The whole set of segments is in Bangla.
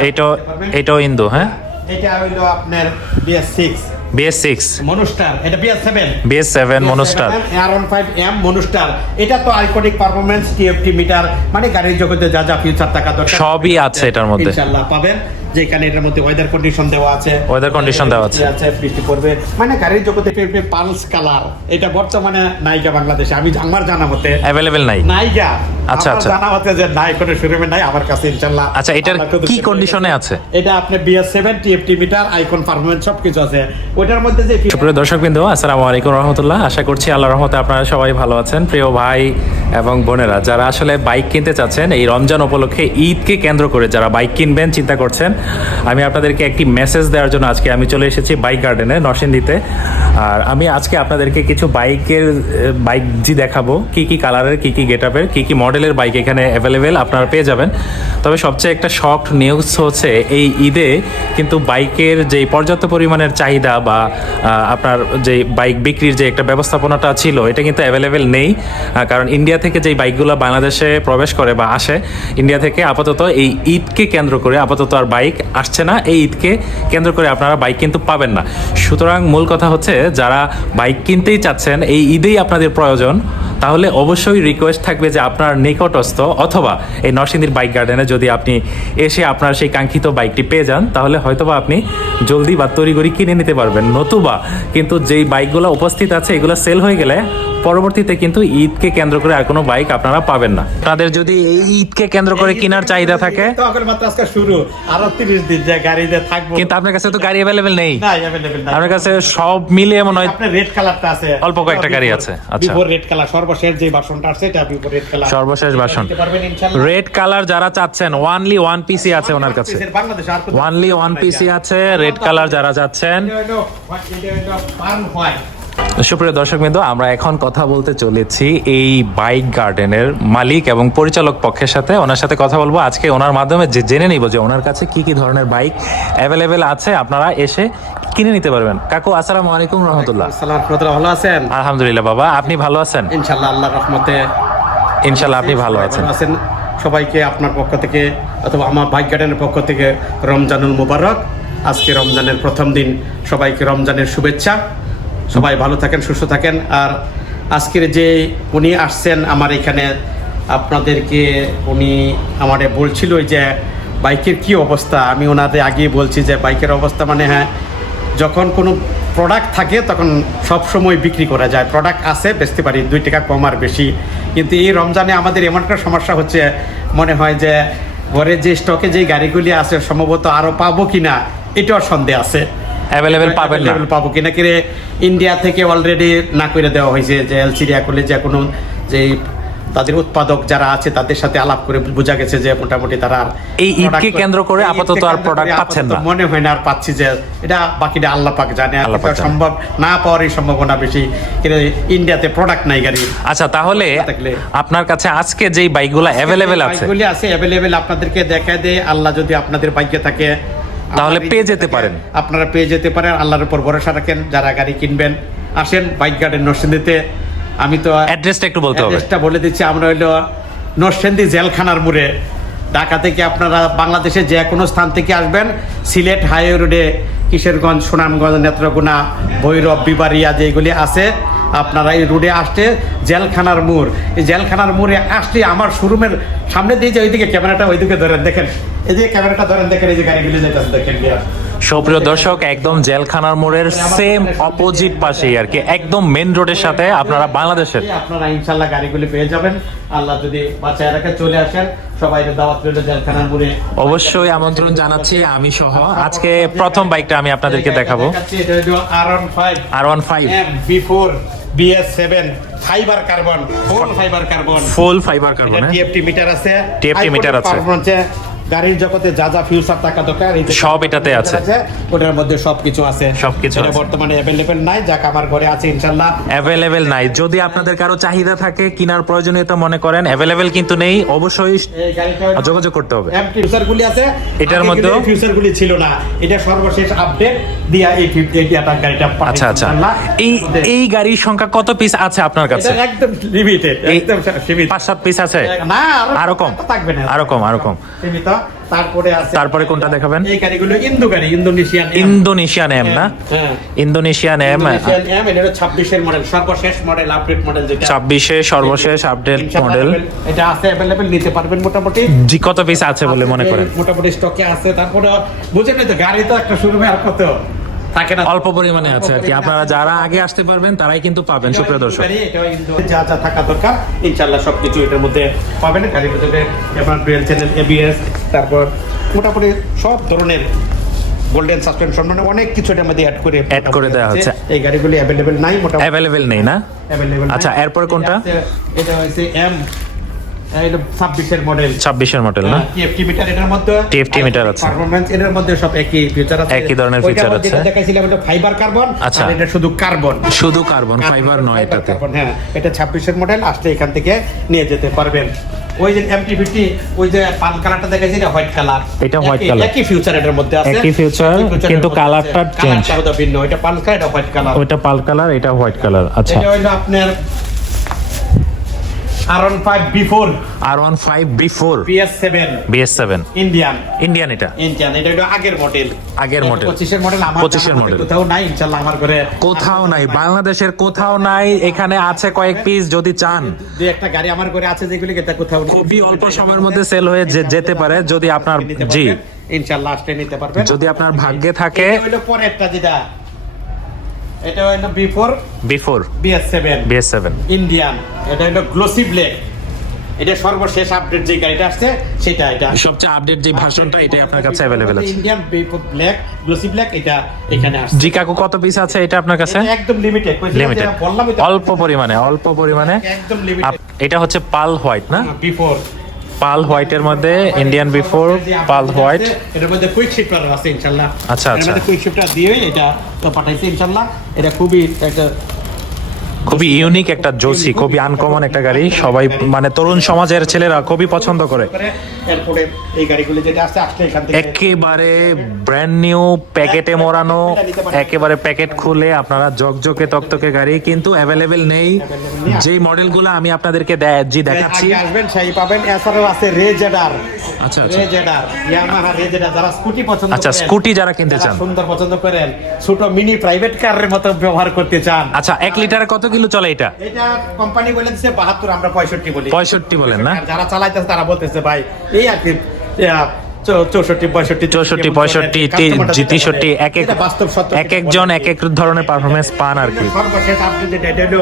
এইটা। এটাও ইন্দো হ্যাঁ এটা হইল আপনার BS six BS six monster এটা BS seven BS seven monster five M monster এটা তো আইকনিক পারফরমেন্স টিএফটি মিটার মানে গাড়ির জগতে যা যা ফিউচার থাকা দরকার সবই আছে এটার মধ্যে। ইনশাআল্লাহ পাবেন। যেখানে এটার মধ্যে ওয়েদার কন্ডিশন দেওয়া আছে। Weather condition দেওয়া আছে। আছে বৃষ্টি পড়বে। মানে গাড়ির জগতে পালস কালার। এটা বর্তমানে নাইকা বাংলাদেশে। আমি আমার জানা মতে অ্যাভেলেবেল নাই। নাইকা। আচ্ছা, আচ্ছা। জানা মতে যে নাই কোনো শোরুমে নাই আমার কাছে ইনশাআল্লাহ আচ্ছা এটার কি কন্ডিশনে আছে? এটা আপনি BS seven TFT meter icon performance সব কিছু আছে। ওইটার মধ্যে যে সুপ্রিয় দর্শকবৃন্দ আসসালামু আলাইকুম রহমতুল্লাহ। আশা করছি আল্লাহ রহমতে আপনারা সবাই ভালো আছেন। প্রিয় ভাই এবং বোনেরা, যারা আসলে বাইক কিনতে চাচ্ছেন, এই রমজান উপলক্ষে ঈদকে কেন্দ্র করে যারা বাইক কিনবেন, চিন্তা করছেন, আমি আপনাদেরকে একটি মেসেজ দেওয়ার জন্য আজকে আমি চলে এসেছি বাইক গার্ডেনে নরসিংদীতে। আর আমি আজকে আপনাদেরকে কিছু বাইকের বাইক জি দেখাবো, কী কী কালারের কী কী কি গেটআপের কী কী মডেলের বাইক এখানে অ্যাভেলেবেল আপনারা পেয়ে যাবেন। তবে সবচেয়ে একটা শখ নিউজ হচ্ছে, এই ঈদে কিন্তু বাইকের যে পর্যাপ্ত পরিমাণের চাহিদা বা আপনার যে বাইক বিক্রির যে একটা ব্যবস্থাপনাটা ছিল, এটা কিন্তু অ্যাভেলেবেল নেই। কারণ ইন্ডিয়া থেকে যেই বাইকগুলো বাংলাদেশে প্রবেশ করে বা আসে ইন্ডিয়া থেকে, আপাতত এই ঈদকে কেন্দ্র করে আপাতত আর বাইক আসছে না। এই ঈদকে কেন্দ্র করে আপনারা বাইক কিন্তু পাবেন না। সুতরাং মূল কথা হচ্ছে, যারা বাইক কিনতেই চাচ্ছেন, এই ঈদেই আপনাদের প্রয়োজন। তাহলে অবশ্যই রিকোয়েস্ট থাকবে যে আপনার নিকটস্থ অথবা এই নরসিংদীর বাইক গার্ডেনে যদি আপনি এসে আপনার সেই কাঙ্ক্ষিত বাইকটি পেয়ে যান তাহলে হয়তোবা আপনি জলদি বা তড়িঘড়ি কিনে নিতে পারবেন। নতুবা কিন্তু যেই বাইকগুলো উপস্থিত আছে এগুলো সেল হয়ে গেলে পরবর্তীতে কিন্তু ঈদকে কেন্দ্র করে আর কোনো বাইক আপনারা পাবেন না। তাদের যদি এই ঈদকে কেন্দ্র করে কেনার চাহিদা থাকে তো মাত্র আজকে শুরু। আরও তিরিশ দিন যে গাড়িতে থাকব। কিন্তু আপনার কাছে তো গাড়ি অ্যাভেলেবেল নেই। আপনার কাছে সব মিলিয়ে মনে হয় আপনার রেড কালারটা আছে। অল্প কয়েকটা গাড়ি আছে, আচ্ছা। রেড কালার সর্বশেষ যে ভার্সনটা আছে এটা রেড কালার সর্বশেষ ইনশাআল্লাহ। রেড কালার যারা চাচ্ছেন ওয়ানলি ওয়ান পিসি আছে ওনার কাছে। ওয়ানলি ওয়ান পিসি আছে রেড কালার যারা যাচ্ছেন সুপ্রিয় দর্শক বিন্দু আমরা এখন কথা বলতে চলেছি এই বাইক গার্ডেনের মালিক এবং পরিচালক পক্ষের সাথে। ওনার সাথে কথা বলব। আজকে ওনার মাধ্যমে যে জেনে নিব যে ওনার কাছে কি কি ধরনের বাইক অ্যাভেলেবেল আছে আপনারা এসে কিনে নিতে পারবেন। কাকু আসসালামু আলাইকুম রহমতুল্লাহ। ভালো আছেন? আলহামদুলিল্লাহ বাবা আপনি ভালো আছেন? ইনশাআল্লাহ আল্লাহর রহমতে। ইনশাল্লাহ আপনি ভালো আছেন। আছেন। সবাইকে আপনার পক্ষ থেকে অথবা আমার বাইক গার্ডেনের পক্ষ থেকে রমজানুল মুবারক। আজকে রমজানের প্রথম দিন। সবাইকে রমজানের শুভেচ্ছা। সবাই ভালো থাকেন, সুস্থ থাকেন। আর আজকের যে উনি আসছেন, আমার এখানে আপনাদেরকে উনি আমারে বলছিল যে, বাইকের কি অবস্থা? আমি ওনাদের আগেই বলছি যে, বাইকের অবস্থা মানে হ্যাঁ যখন কোনো প্রোডাক্ট থাকে, তখন সব সময় বিক্রি করা যায়। প্রোডাক্ট আছে, বেচতে পারি, দুই টাকা কম আর বেশি। কিন্তু এই রমজানে আমাদের এমন একটা সমস্যা হচ্ছে, মনে হয় যে ঘরে যে স্টকে যে গাড়িগুলি আছে, সম্ভবত আরও পাবো কিনা, এটাও সন্দেহ আছে। অ্যাভেলেবেল পাবেন না। পাবো কিনা কিরে ইন্ডিয়া থেকে অলরেডি না করে দেওয়া হয়েছে যে এলসিডিয়া করলে যে কোনো যে তাদের উৎপাদক যারা আছে তাদের সাথে আলাপ করে বোঝা গেছে যে মোটামুটি তারা এই ঈদকে কেন্দ্র করে আপাতত আর করে পাচ্ছেন না। মনে হয় না আর পাচ্ছি যে এটা বাকিটা আল্লাহ পাক জানে আর এটা সম্ভব না পাওয়ারই সম্ভাবনা বেশি। ইন্ডিয়াতে প্রোডাক্ট নাই গাড়ি। আচ্ছা তাহলে আপনার কাছে আজকে যেই বাইকগুলো অ্যাভেলেবেল আছে। বাইকগুলি আছে অ্যাভেলেবেল আপনাদেরকে দেখা দেয়। আল্লাহ যদি আপনাদের বাইকে থাকে তাহলে পেয়ে যেতে পারেন। আপনারা পেয়ে যেতে পারেন আল্লাহর উপর ভরসা রাখেন যারা গাড়ি কিনবেন। আসেন বাইক গার্ডেন নরসিংদীতে। আমি তো অ্যাড্রেসটা একটু বলতে হবে। অ্যাড্রেসটা বলে দিচ্ছি আমরা হইল নরসিংদী জেলখানার মোড়ে। ঢাকা থেকে আপনারা বাংলাদেশের যে কোনো স্থান থেকে আসবেন সিলেট হাইওয়ে রোডে কিশোরগঞ্জ সুনামগঞ্জ নেত্রকোনা ভৈরব বিবারিয়া যেগুলি আছে আপনারা এই রোডে আসতে জেলখানার মোড়। এই জেলখানার মোড়ে আসলে আমার শোরুমের সামনে দিয়ে যে ওইদিকে ক্যামেরাটা ওইদিকে ধরেন দেখেন। এই যে ক্যামেরাটা ধরেন দেখেন এই যে গাড়িগুলি যেতেছে দেখেন। সুপ্রিয় দর্শক একদম জেলখানার মোড়ের সেম অপোজিট পাশেই আর কি একদম মেন রোডের সাথে আপনারা বাংলাদেশের। আপনারা ইনশাল্লাহ গাড়িগুলি পেয়ে যাবেন। আল্লাহ যদি বাচ্চায় রাখে চলে আসেন। অবশ্যই আমন্ত্রণ জানাচ্ছি আমি সহ। আজকে প্রথম বাইকটা আমি আপনাদেরকে দেখাবো। দেখাচ্ছি, এটা হলো R15 R one five B4 BS7 fibre carbon full fibre carbon full fibre carbon TFT meter আছে। টিএফটি মিটার আছে। গাড়ির জগতে যা যা ফিউচার টাকা দরকার সব এটাতে আছে। ওটার মধ্যে সবকিছু আছে। সবকিছু এটা বর্তমানে নাই যাক আমার ঘরে আছে নাই। যদি আপনাদের কারও চাহিদা থাকে কেনার প্রয়োজনীয়তা মনে করেন কিন্তু নেই। অবশ্যই যোগাযোগ করতে হবে। এম ফিউচার গুলি আছে। এটার মধ্যেও? ফিউচার গুলি ছিল না। এটা সর্বশেষ আপডেট দিয়া এই গাড়িটা আচ্ছা আচ্ছা। এই এই গাড়ির সংখ্যা কত পিস আছে আপনার কাছে? একদম লিমিটেড একদম সীমিত। পাঁচ সাত পিস আছে? না আরও কম? থাকবে না। আরও কম আরও কম। সীমিত। তারপরে আছে তারপরে কোনটা দেখাবেন? এই গাড়িগুলো ইন্দো গাড়ি ইন্দোনেশিয়ান ইন্দোনেশিয়ান এম না? হ্যাঁ ইন্দোনেশিয়ান এম ইন্দোনেশিয়ান এম এটা 26 এর মডেল সর্বশেষ মডেল আপডেট মডেল যেটা। ছাব্বিশে সর্বশেষ আপডেট মডেল এটা আছে अवेलेबल নিতে পারবেন মোটামুটি। জি কত পিস আছে বলে মনে করেন? মোটামুটি স্টকে আছে তারপরে বুঝেন তো গাড়ি তো একটা শোরুমে আর কত? থাকে না। অল্প পরিমাণে আছে আর কি। আপনারা যারা আগে আসতে পারবেন তারাই কিন্তু পাবেন সুপ্রিয় দর্শক। যা যা থাকা দরকার ইনশাল্লাহ সবকিছু এটার মধ্যে পাবেন। গাড়ির ভিতরে আপনার ডুয়েল চ্যানেল এবিএস তারপর মোটামুটি সব ধরনের গোল্ডেন সাসপেনশন মানে অনেক কিছু এটার মধ্যে অ্যাড করে Add করে দেওয়া হচ্ছে। এই গাড়িগুলি অ্যাভেলেবেল নাই মোটামুটি। অ্যাভেলেবেল নেই না? অ্যাভেলেবেল আচ্ছা, এরপর কোনটা? এটা হচ্ছে এম ছাব্বিশের মডেল না? টিএফটি মিটার এটার মধ্যে TFT মিটার আছে। পারফরম্যান্স এটার মধ্যে সব একই ফিচার আছে। একই ধরনের ওইটার আছে। যেটা দেখাইছিলাম এটা ফাইবার কার্বন আচ্ছা। এটা শুধু কার্বন শুধু কার্বন ফাইবার নয় এটাতে। হ্যাঁ এটা ছাব্বিশের মডেল আসলে এখান থেকে নিয়ে যেতে পারবেন। ওই যে এমটি ফিফটি ওই যে পাল কালারটা দেখাইছি এটা হোয়াইট কালার এটা। একই ফিউচার এটার মধ্যে আছে। একই feature কিন্তু কালারটা ভিন্ন। এটা পাল কালার এটা হোয়াইট কালার ওইটা পাল কালার এটা হোয়াইট কালার আচ্ছা। এটা হলো আপনার R one five before R one five B four BS seven BS seven Indian Indian এটা? ইন্ডিয়ান এটা হলো আগের মডেল আগের। পঁচিশের মডেল আমার 25 এর জানার কোথাও নাই আমার ঘরে কোথাও নাই বাংলাদেশের কোথাও নাই এখানে আছে কয়েক পিস যদি চান। যে একটা গাড়ি আমার ঘরে আছে যেগুলি এটা কোথাও খুবই অল্প সময়ের মধ্যে সেল হয়ে যেতে পারে যদি আপনার জি। ইনশাল্লাহ আসলে নিতে পারবেন। যদি আপনার ভাগ্যে থাকে পরেরটা যেটা এটা হইল before before BS seven BS seven Indian এটা হইল গ্লোসি ব্লেক এটা সর্বশেষ আপডেট যে গাড়িটা আসছে সেটা এটা। সবচেয়ে আপডেট যে ভার্সনটা এটাই আপনার কাছে অ্যাভেলেবেল আছে। ইন্ডিয়ান ব্ল্যাক গ্লোসি ব্ল্যাক এটা এখানে আসছে। জি কাকু কত পিস আছে এটা আপনার কাছে? একদম লিমিটেড লিমিটেড বললাম অল্প পরিমাণে অল্প পরিমাণে। একদম লিমিটেড এটা হচ্ছে পাল হোয়াইট না? বিফোর পাল হোয়াইটের মধ্যে ইন্ডিয়ান বিফোর পাল হোয়াইট। এটার মধ্যে কুইক শিফটার আছে ইনশাআল্লাহ আচ্ছা, এর আচ্ছা। মধ্যে কুইক শিফটার দিয়ে এটা তো পাঠাইছি ইনশাআল্লাহ এটা খুবই একটা খুবই ইউনিক একটা জোসি খুবই আনকমন একটা গাড়ি। সবাই মানে তরুণ সমাজের ছেলেরা খুবই পছন্দ করে। করে এরপরে এই গাড়িগুলো যেটা আছে আসলে এখান থেকে একেবারে ব্র্যান্ড নিউ প্যাকেটে মোড়ানো একেবারে প্যাকেট খুলে আপনারা জকজকে তকতকে গাড়ি কিন্তু অ্যাভেলেবেল নেই। যেই মডেলগুলো আমি আপনাদেরকে জি দেখাচ্ছি। আসবেন সেই পাবেন। এছাড়াও আছে রেজেডার আচ্ছা রেজেডার ইয়ামাহা রেজেডার যারা স্কুটি পছন্দ আচ্ছা, স্কুটি যারা কিনতে চান। সুন্দর পছন্দ করেন ছোট মিনি প্রাইভেট কারের মতো ব্যবহার করতে চান। আচ্ছা এক লিটারে কত কিলো চলে এটা? এটা কোম্পানি বলে দিচ্ছে বাহাত্তর আমরা পঁয়ষট্টি বলি। পঁয়ষট্টি বলেন না? যারা চালাইতেছে তারা বলতেছে ভাই এই আর কি চৌষট্টি পঁয়ষট্টি চৌষট্টি পঁয়ষট্টি তেষট্টি এক এক জন বাস্তব এক একজন এক এক ধরনের পারফরমেন্স পান আর কি। সর্বশেষ আপনি যেটা এটা হলো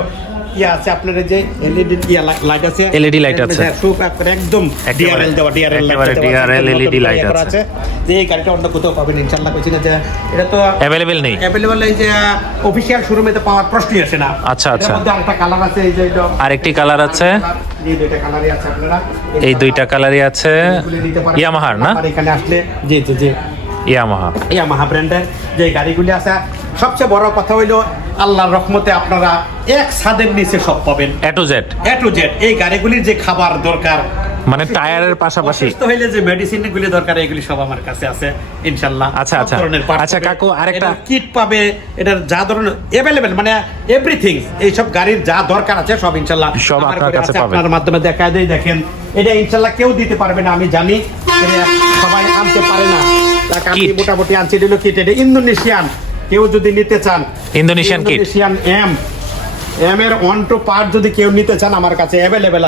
ইয়ে আছে আপনার যে এলইডি ইয়া লাইট আছে। LED লাইট আছে। সুপ একদম ডিআরএল দেওয়া ডিআরএল একেবারে DRL LED লাইট আছে। যে এই গাড়িটা অন্য কোথাও পাবেন ইনশাআল্লাহ কইছি না যে এটা তো অ্যাভেলেবেল নেই। অ্যাভেলেবল এই যে অফিশিয়াল শোরুমে তো পাওয়ার প্রশ্নই আসে না। আচ্ছা, আচ্ছা। আরেকটা কালার আছে এই যে এটা। আরেকটি কালার আছে। এই দুইটা কালারই আছে আপনারা। এই দুইটা কালারই আছে। ইয়ামাহার না? এখানে আসলে জি জি জি। ইয়ামাহা ইয়ামাহা ব্র্যান্ডের যে গাড়িগুলি আছে সবচেয়ে বড় কথা হইল আল্লাহর রহমতে আপনারা এক ছাদের নিচে সব পাবেন। A to Z A to Z এই গাড়িগুলির যে খাবার দরকার মানে টায়ারের পাশাপাশি। অসুস্থ হইলে যে মেডিসিন গুলি দরকার এগুলি সব আমার কাছে আছে ইনশাল্লাহ আচ্ছা, আচ্ছা। আচ্ছা, কাকু, আরেকটা- কিট পাবে এটার যা ধরনের এভেলেবেল মানে এভরিথিং এই সব গাড়ির যা দরকার আছে সব ইনশাল্লাহ সব আপনার কাছে পাবেন। আপনার মাধ্যমে দেখা দেয় দেখেন। এটা ইনশাল্লাহ কেউ দিতে পারবে না আমি জানি। সবাই আনতে পারে না। মোটামুটি আনছি দিল কিট এটা ইন্দোনেশিয়ান। কেউ যদি নিতে চান Indonesian kit. Indonesian M M এর অন টু পার্ট যদি কেউ নিতে চান আমার কাছে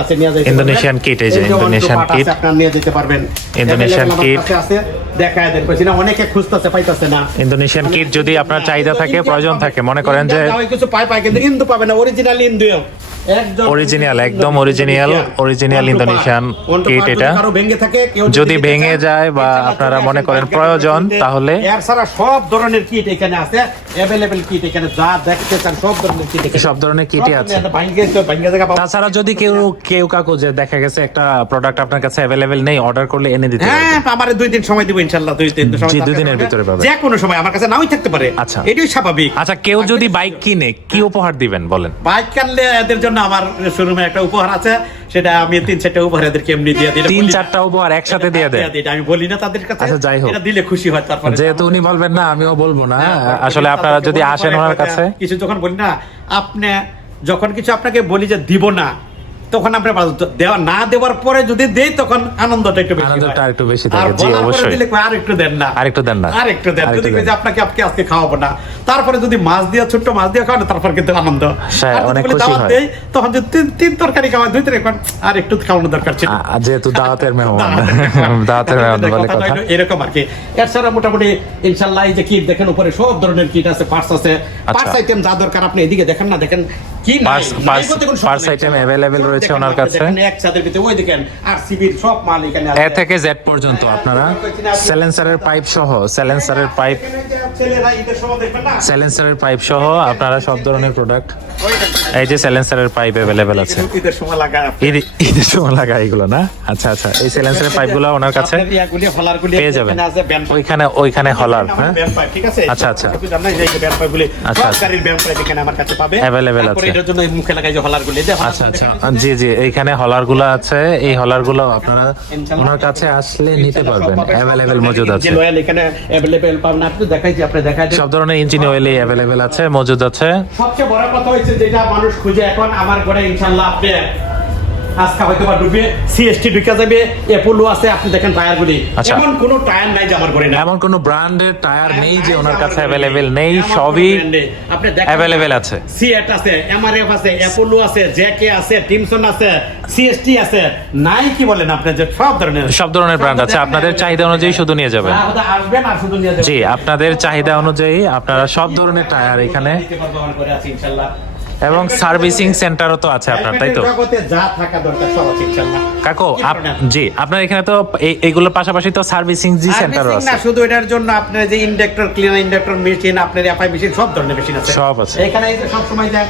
আছে নিয়ে ইন্দোনেশিয়ান কিট এই যে ইন্দোনেশিয়ান। আছে, আপনারা নিয়ে যেতে পারবেন। ইন্দোনেশিয়ান। কাছে আছে দেখায় দেন কইছি না অনেকে খুঁজতেছে পাইতাছে না। ইন্দোনেশিয়ান কিট যদি আপনার চাহিদা থাকে প্রয়োজন থাকে মনে করেন যে কিছু পাই পাই কিন্তু ইন্দু পাবে না অরিজিনাল ইন্দু Original, একদম original, original Indonesian kit এটা। যদি ভেঙে যায় বা আপনারা মনে করেন প্রয়োজন, তাহলে- সব ধরনের কিট এখানে আছে। অ্যাভেলেবেল কিট এখানে যা দেখতে চান সব ধরনের কিট এখানে। সব ধরনের কিটই আছে। তাছাড়া যদি কেউ কেউ কাকু যে দেখা গেছে একটা প্রোডাক্ট আপনার কাছে অ্যাভেলেবেল নেই অর্ডার করলে এনে দিতে। হ্যাঁ আমার দুই দিন সময় দিব ইনশাল্লাহ। দুই দিন সময় দুই দিনের ভিতরে পাবে। যে কোনো সময় আমার কাছে নাও থাকতে পারে। আচ্ছা। এটাই স্বাভাবিক। আচ্ছা কেউ যদি বাইক কিনে কি উপহার দিবেন বলেন? বাইক কানলে এদের জন্য আমার শোরুমে একটা উপহার আছে। সেটা আমি তিন চারটা উপহার এদেরকে এমনি দিয়ে দিই তিন চারটা উপহার একসাথে দিয়ে দেয় আমি বলি না তাদের কাছে। আচ্ছা, যাই হোক। এটা দিলে খুশি হয় তারপরে। যেহেতু উনি বলবেন না আমিও বলব না। হ্যাঁ, আসলে আপনারা যদি আসেন আমার ওনার কাছে। কিছু যখন বলি না আপনি যখন কিছু আপনাকে বলি যে দিব না তখন ভালো- দেওয়া না দেওয়ার পরে যদি দেই তখন আনন্দটা একটু বেশি আনন্দটা একটু বেশি আর থাকে, জি, অবশ্যই। আর একটু দেন না। আর একটু দেন না। আর একটু দেন। যদি যে আপনাকে আজকে আজকে খাওয়াবো না। তারপরে যদি মাছ দিয়ে ছোট্ট মাছ দিয়ে খাওয়ানো তারপর কিন্তু আনন্দ। অনেক খুশি হয়। দেই, তখন যদি তিন তিন তরকারি খাওয়া দুই আর একটু খাওয়ানো দরকার ছিল। যেহেতু দাওয়াতের মেহমান। দাওয়াতের মেহমান। বলে কথা। এরকম আর কি। এছাড়া মোটামুটি ইনশাল্লাহ এই যে কিট দেখেন উপরে সব ধরনের কিট আছে পার্টস আছে। পার্টস আইটেম যা দরকার আপনি এদিকে দেখেন না দেখেন item available সব রয়েছে ওনার কাছে। এক ছাদের ভিতরে ওই দেখেন আর সিবির সব মাল এখানে এ থেকে জেড পর্যন্ত আপনারা স্যালেন্সারের পাইপ সহ স্যালেন্সারের পাইপ স্যালেন্সারের পাইপ সহ আপনারা সব ধরনের প্রোডাক্ট এই যে স্যালেন্সারের পাইপ অ্যাভেলেবেল আছে ঈদের সময় লাগায় ঈদের সময় লাগা এগুলো না আচ্ছা আচ্ছা এই স্যালেন্সারের পাইপগুলো ওনার কাছে পেয়ে যাবেন আছে। ওইখানে ওইখানে হলার হ্যাঁ আছে? আচ্ছা, আচ্ছা। আচ্ছা, আচ্ছা। আমার কাছে পাবে। আছে। এটার জন্য মুখে লাগাই যে হলারগুলি, আচ্ছা আচ্ছা। জি জি এইখানে হলারগুলো আছে এই হলারগুলো আপনারা ইনশাআল্লাহ। ওনার কাছে আসলে নিতে পারবেন। অ্যাভেলেবেল মজুদ আছে। oil এখানে অ্যাভেলেবেল পাবেন। আপনি দেখাই যে আপনি দেখাই সব ধরনের ইঞ্জিন অয়েলই অ্যাভেলেবেল আছে মজুদ আছে। সবচেয়ে বড় কথা হচ্ছে যেটা মানুষ খুঁজে এখন আমার ঘরে ইনশাল্লাহ আপনি আজকে হয়তো বা ডুবে সিএসটি ঢুকে যাবে এপোলো আছে আপনি দেখেন টায়ারগুলি আচ্ছা। এমন কোনো টায়ার নাই যে আমার ঘরে না এমন কোনো ব্র্যান্ডের টায়ার নেই যে ওনার কাছে অ্যাভেলেবেল নেই সবই available আছে। সিএট আছে এমআরএফ আছে অ্যাপোলো আছে জেকে আছে টিমসন আছে সিএসটি আছে। নাই কি বলেন আপনি যে সব ধরনের। সব ধরনের ব্র্যান্ড আছে। আপনাদের চাহিদা অনুযায়ী শুধু নিয়ে যাবেন। আসবেন আর শুধু নিয়ে যাবেন। জি আপনাদের চাহিদা অনুযায়ী আপনারা সব ধরনের টায়ার এখানে নিতে এবং সার্ভিসিং সেন্টারও তো আছে আপনার তাই তো? হেলমেটের জগতে যা থাকা দরকার সব আছে ইনশাল্লাহ। কাকু জি আপনার এখানে তো এই- এইগুলোর পাশাপাশি তো সার্ভিসিং জি সেন্টারও সার্ভিসিং আছে। না শুধু এটার জন্য আপনার যে ইন্ডাক্টর ক্লিনার ইন্ডাক্টর মেশিন আপনার এফআই মেশিন সব ধরনের মেশিন আছে। সব আছে। এখানে এই যে সব সময় যে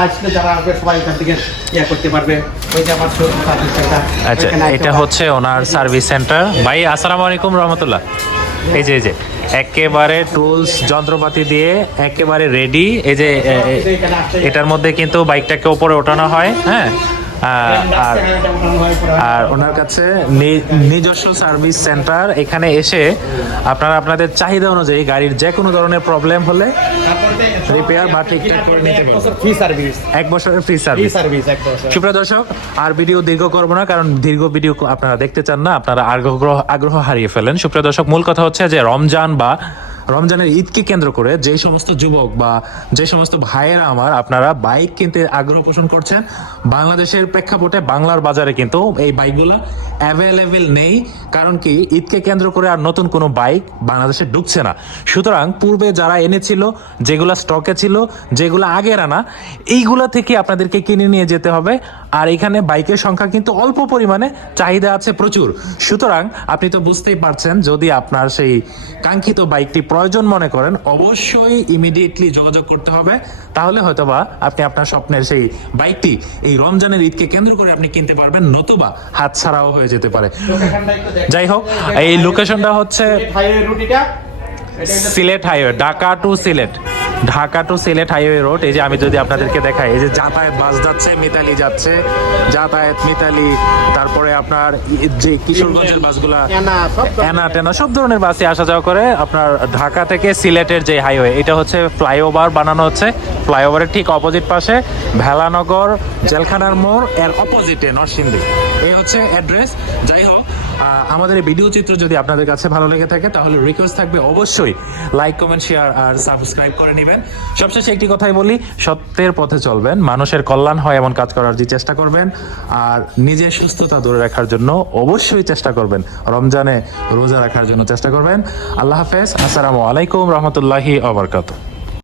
আসলে যারা আসবে সবাই এখান থেকে ইয়া করতে পারবে। ওই যে আমার সার্ভিস সেন্টার আচ্ছা এটা হচ্ছে ওনার সার্ভিস সেন্টার ভাই আসসালামু আলাইকুম রহমতুল্লাহ। এই যে এই যে। একেবারে টুলস যন্ত্রপাতি দিয়ে একেবারে রেডি এই যে এটার মধ্যে কিন্তু বাইকটাকে ওপরে ওঠানো হয় হ্যাঁ? আর আর ওনার কাছে নিজস্ব সার্ভিস সেন্টার। এখানে এসে আপনারা আপনাদের চাহিদা অনুযায়ী গাড়ির যে কোনো ধরনের প্রবলেম হলে repair বা ঠিকঠাক করে নিতে পারবে। ফ্রি সার্ভিস এক বছরের ফ্রি সার্ভিস সুপ্রিয় দর্শক আর ভিডিও দীর্ঘ করব না কারণ দীর্ঘ ভিডিও আপনারা দেখতে চান না আপনারা আগ্রহ আগ্রহ হারিয়ে ফেলেন। সুপ্রিয় দর্শক মূল কথা হচ্ছে যে রমজান বা রমজানের ঈদকে কেন্দ্র করে যে সমস্ত যুবক বা যে সমস্ত ভাইয়েরা আমার, আপনারা বাইক কিনতে আগ্রহ পোষণ করছেন। বাংলাদেশের প্রেক্ষাপটে বাংলার বাজারে কিন্তু এই বাইকগুলো অ্যাভেলেবেল নেই, কারণ কি ঈদকে কেন্দ্র করে আর নতুন কোনো বাইক বাংলাদেশে ঢুকছে না। সুতরাং পূর্বে যারা এনেছিল, যেগুলো স্টকে ছিল, যেগুলো আগের আনা, এইগুলো থেকে আপনাদেরকে কিনে নিয়ে যেতে হবে। আর এখানে বাইকের সংখ্যা কিন্তু অল্প পরিমাণে, চাহিদা আছে প্রচুর। সুতরাং আপনি তো বুঝতেই পারছেন, যদি আপনার সেই কাঙ্ক্ষিত বাইকটি প্রয়োজন মনে করেন, অবশ্যই ইমিডিয়েটলি যোগাযোগ করতে হবে। তাহলে হয়তোবা আপনি আপনার স্বপ্নের সেই বাইকটি এই রমজানের ঈদকে কেন্দ্র করে আপনি কিনতে পারবেন, নতুবা হাতছাড়াও হয়ে যেতে পারে। যাই হোক এই লোকেশনটা হচ্ছে Sylhet highway Dhaka to Sylhet. Dhaka to Sylhet highway road এই যে আমি যদি আপনাদেরকে দেখাই এই যে যাতায়াত বাস যাচ্ছে মিতালি যাচ্ছে যাতায়াত মিতালি তারপরে আপনার যে কিশোরগঞ্জের বাসগুলা এনা, টেনা সব ধরনের বাসে আসা যাওয়া করে। আপনার ঢাকা থেকে সিলেটের যে হাইওয়ে এটা হচ্ছে ফ্লাইওভার বানানো হচ্ছে। ফ্লাইওভারের ঠিক অপোজিট পাশে ভেলানগর জেলখানার মোড় এর অপোজিটে নরসিংদী। এই হচ্ছে অ্যাড্রেস যাই হোক আমাদের এই ভিডিও চিত্র যদি আপনাদের কাছে ভালো লেগে থাকে, তাহলে রিকোয়েস্ট থাকবে অবশ্যই লাইক কমেন্ট শেয়ার আর সাবস্ক্রাইব করে নেবেন। সবশেষে একটি কথাই বলি, সত্যের পথে চলবেন, মানুষের কল্যাণ হয় এমন কাজ করার যে চেষ্টা করবেন, আর নিজের সুস্থতা ধরে রাখার জন্য অবশ্যই চেষ্টা করবেন, রমজানে রোজা রাখার জন্য চেষ্টা করবেন। আল্লাহ হাফেজ, আসসালামু আলাইকুম, রহমতুল্লাহি আবরকাত